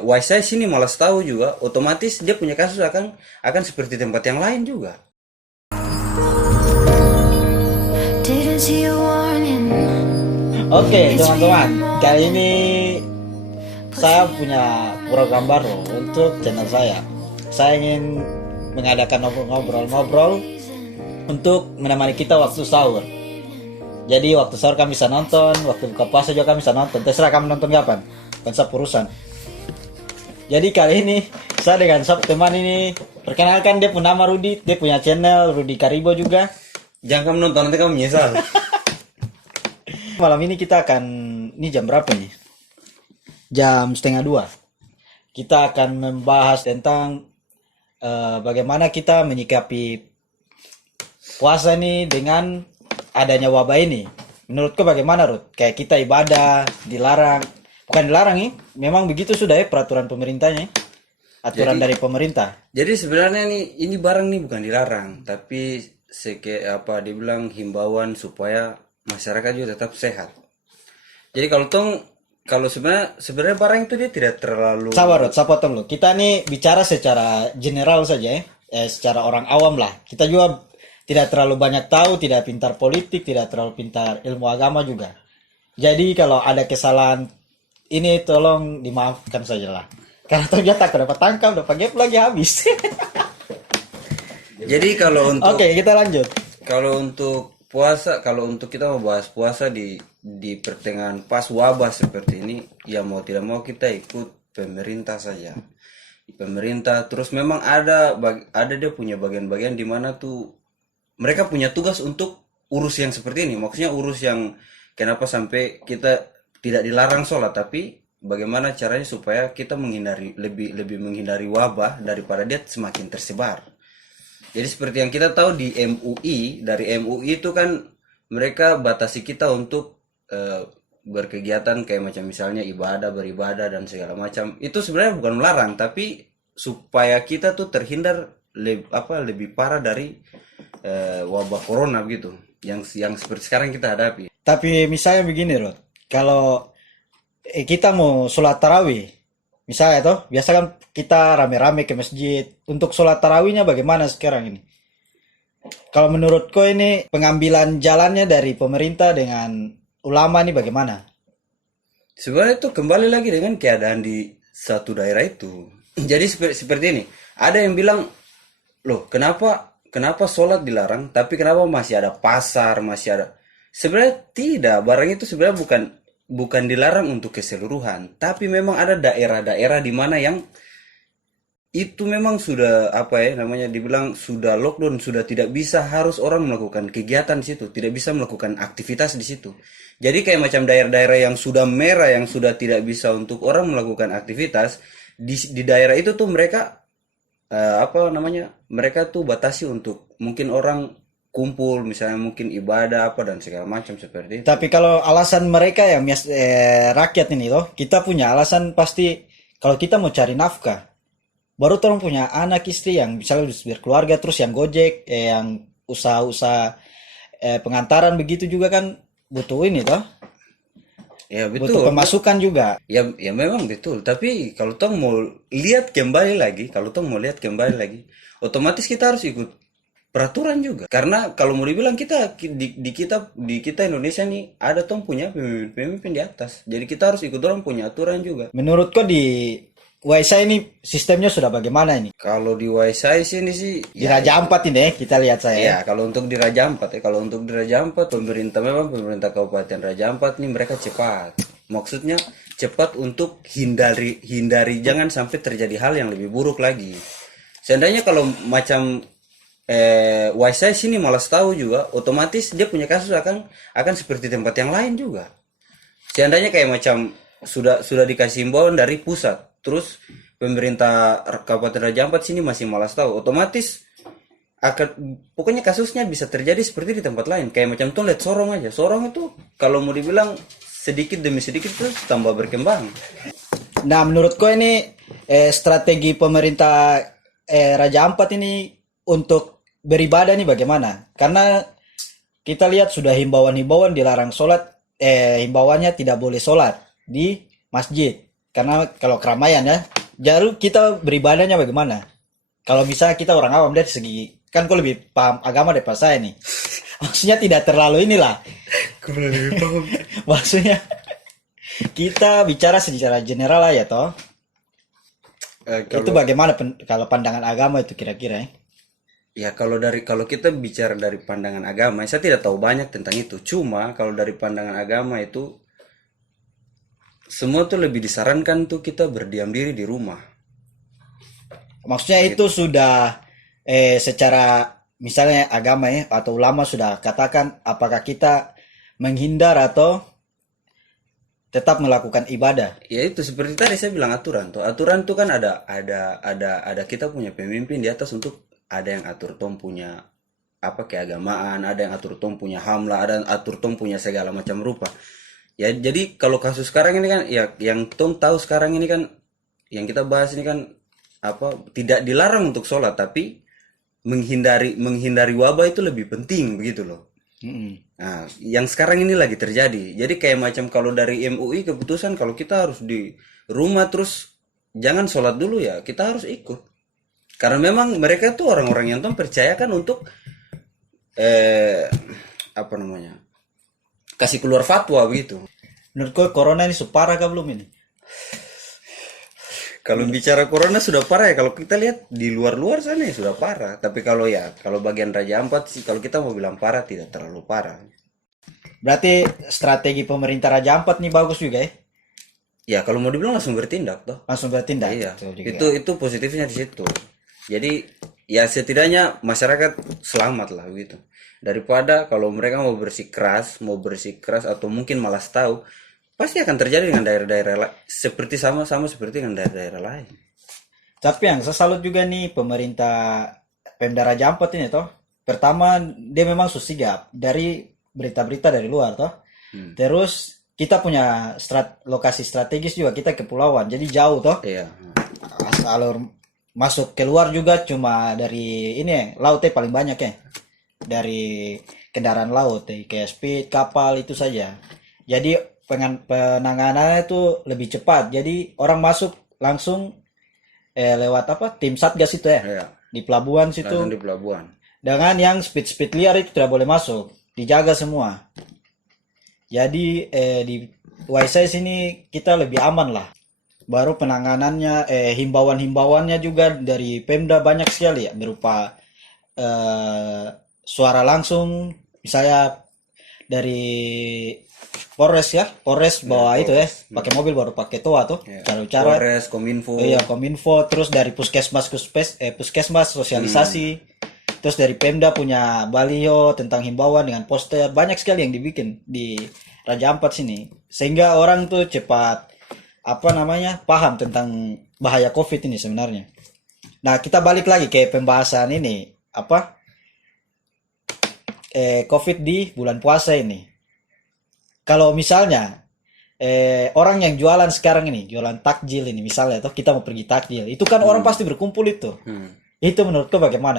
Waisai sini malas tahu juga, otomatis dia punya kasus akan seperti tempat yang lain juga. Didn't see a warning. Oke, teman-teman, kali ini saya punya program baru untuk channel saya. Saya ingin mengadakan ngobrol-ngobrol untuk menemani kita waktu sahur. Jadi waktu sahur kami bisa nonton, waktu buka puasa juga kami bisa nonton. Terserah kami nonton kapan, kan saya urusan. Jadi kali ini saya dengan teman ini, perkenalkan dia punya nama Rudi, dia punya channel Rudi Karibo juga. Jangan kamu nonton, nanti kamu menyesal. Malam ini kita akan, ini jam berapa nih? Jam 1:30. Kita akan membahas tentang bagaimana kita menyikapi puasa nih dengan adanya wabah ini. Menurutku bagaimana, Ruth? Kayak kita ibadah dilarang, bukan dilarang nih, memang begitu sudah ya peraturan pemerintahnya, aturan dari pemerintah. Jadi sebenarnya ini barang nih bukan dilarang, tapi dibilang himbauan supaya masyarakat juga tetap sehat. Jadi kalau sebenarnya barang itu dia tidak terlalu. Sabar, Ruth, saya potong lo. Kita nih bicara secara general saja ya, secara orang awam lah. Kita juga tidak terlalu banyak tahu, tidak pintar politik, tidak terlalu pintar ilmu agama juga. Jadi kalau ada kesalahan ini tolong dimaafkan saja lah. Karena ternyata aku dapat tangkap, dapat gap lagi habis. Jadi kalau untuk Oke, kita lanjut. Kalau untuk puasa, kalau untuk kita mau bahas puasa di pertengahan pas wabah seperti ini, ya mau tidak mau kita ikut pemerintah saja. Pemerintah terus memang ada dia punya bagian-bagian di mana tuh mereka punya tugas untuk urus yang seperti ini. Maksudnya urus yang kenapa sampai kita tidak dilarang sholat, tapi bagaimana caranya supaya kita lebih menghindari wabah daripada dia semakin tersebar. Jadi seperti yang kita tahu di MUI, dari MUI itu kan mereka batasi kita untuk berkegiatan kayak macam misalnya beribadah dan segala macam. Itu sebenarnya bukan melarang, tapi supaya kita tuh terhindar lebih parah dari wabah corona gitu. Yang seperti sekarang kita hadapi. Tapi misalnya begini, Rod. Kalau kita mau sholat tarawih, misalnya toh, biasa kan kita rame-rame ke masjid. Untuk sholat tarawihnya bagaimana sekarang ini? Kalau menurutku ini pengambilan jalannya dari pemerintah dengan ulama ini bagaimana? Sebenarnya itu kembali lagi dengan keadaan di satu daerah itu. Jadi seperti ini. Ada yang bilang, loh kenapa sholat dilarang, tapi kenapa masih ada pasar, masih ada. Sebenarnya tidak, barang itu sebenarnya bukan dilarang untuk keseluruhan, tapi memang ada daerah-daerah di mana yang itu memang sudah dibilang sudah lockdown, sudah tidak bisa, harus orang melakukan kegiatan di situ, tidak bisa melakukan aktivitas di situ. Jadi kayak macam daerah-daerah yang sudah merah, yang sudah tidak bisa untuk orang melakukan aktivitas di daerah itu tuh mereka mereka tuh batasi untuk mungkin orang kumpul, misalnya mungkin ibadah dan segala macam seperti itu. Tapi kalau alasan mereka yang rakyat ini loh, kita punya alasan pasti kalau kita mau cari nafkah. Baru tolong punya anak istri yang misalnya berkeluarga, terus yang gojek, yang usaha-usaha pengantaran begitu juga kan butuh ini toh. Ya betul. Butuh pemasukan juga. Ya memang betul. Tapi kalau tong mau lihat kembali lagi, otomatis kita harus ikut peraturan juga. Karena kalau mau dibilang kita di kita Indonesia nih ada tong punya pemimpin di atas. Jadi kita harus ikut orang punya aturan juga. Menurutku di Waisai ini sistemnya sudah bagaimana ini? Kalau di Waisai sini sih Di Raja Ampat ini kita lihat saya. ya, kalau untuk di Raja Ampat pemerintah Kabupaten Raja Ampat nih mereka cepat. Maksudnya cepat untuk hindari jangan sampai terjadi hal yang lebih buruk lagi. Seandainya kalau macam Waisai sini malas tahu juga, otomatis dia punya kasus akan seperti tempat yang lain juga. Seandainya kayak macam sudah dikasih himbauan dari pusat, terus pemerintah Kabupaten Raja Ampat sini masih malas tahu, otomatis pokoknya kasusnya bisa terjadi seperti di tempat lain. Kayak macam tuh lihat Sorong aja. Sorong itu kalau mau dibilang sedikit demi sedikit terus tambah berkembang. Nah, menurutku ini strategi pemerintah Raja Ampat ini untuk beribadah nih bagaimana? Karena kita lihat sudah himbauan dilarang sholat, himbauannya tidak boleh sholat di masjid. karena kalau keramaian ya, jaru kita beribadahnya bagaimana? Kalau misalnya kita orang awam dari segi, kan kau lebih paham agama daripada saya nih. Maksudnya tidak terlalu inilah. Maksudnya kita bicara secara general lah ya toh. Itu bagaimana kalau pandangan agama itu kira-kira ya? Ya kalau kita bicara dari pandangan agama, saya tidak tahu banyak tentang itu. Cuma kalau dari pandangan agama itu semua tuh lebih disarankan tuh kita berdiam diri di rumah. Maksudnya itu sudah secara misalnya agama ya atau ulama sudah katakan apakah kita menghindar atau tetap melakukan ibadah. Ya itu seperti tadi saya bilang aturan tuh. Aturan tuh kan ada kita punya pemimpin di atas untuk ada yang atur tom punya apa keagamaan, ada yang atur tom punya hamla, ada yang atur tom punya segala macam rupa. Ya jadi kalau kasus sekarang ini kan ya yang tom tahu sekarang ini kan yang kita bahas ini kan apa tidak dilarang untuk sholat tapi menghindari wabah itu lebih penting begitu loh. Nah, yang sekarang ini lagi terjadi. Jadi kayak macam kalau dari MUI keputusan kalau kita harus di rumah terus jangan sholat dulu ya kita harus ikut. Karena memang mereka tuh orang-orang yang tom percayakan untuk apa namanya kasih keluar fatwa begitu. Menurutku corona ini separah kah belum ini? Kalau bicara corona sudah parah ya. Kalau kita lihat di luar-luar sana ya sudah parah. Tapi kalau bagian Raja Ampat sih kalau kita mau bilang parah tidak terlalu parah. Berarti strategi pemerintah Raja Ampat nih bagus juga ya? Ya kalau mau dibilang langsung bertindak toh. Langsung bertindak. Iya. Itu positifnya di situ. Jadi ya setidaknya masyarakat selamat lah begitu. Daripada kalau mereka mau bersikeras atau mungkin malas tahu, pasti akan terjadi dengan daerah-daerah sama seperti dengan daerah-daerah lain. Tapi yang saya salut juga nih pemerintah Pemda Raja Ampat ini toh. Pertama dia memang sigap dari berita-berita dari luar toh. Terus kita punya lokasi strategis juga, kita kepulauan jadi jauh toh. Iya. Alur masuk keluar juga cuma dari ini lautnya paling banyak ya. Dari kendaraan laut kayak speed kapal itu saja. Jadi penanganannya itu lebih cepat. Jadi orang masuk langsung lewat apa? Tim Satgas itu ya. Iya. Di pelabuhan situ. Langsung di pelabuhan. Dengan yang speed liar itu tidak boleh masuk. Dijaga semua. Jadi di YC sini kita lebih aman lah. Baru penanganannya himbauan-himbauannya juga dari Pemda banyak sekali ya berupa suara langsung misalnya dari Polres ya, Polres bawa itu ya, pakai mobil baru pakai toa tuh, cara-cara. Polres, Kominfo. Iya, Kominfo, terus dari puskesmas sosialisasi, terus dari Pemda punya baliho tentang himbauan dengan poster, banyak sekali yang dibikin di Raja Ampat sini, sehingga orang tuh cepat paham tentang bahaya COVID ini sebenarnya. Nah, kita balik lagi ke pembahasan ini, COVID di bulan puasa ini. Kalau misalnya orang yang jualan sekarang ini, jualan takjil ini misalnya, atau kita mau pergi takjil, itu kan orang pasti berkumpul itu. Itu menurutku bagaimana?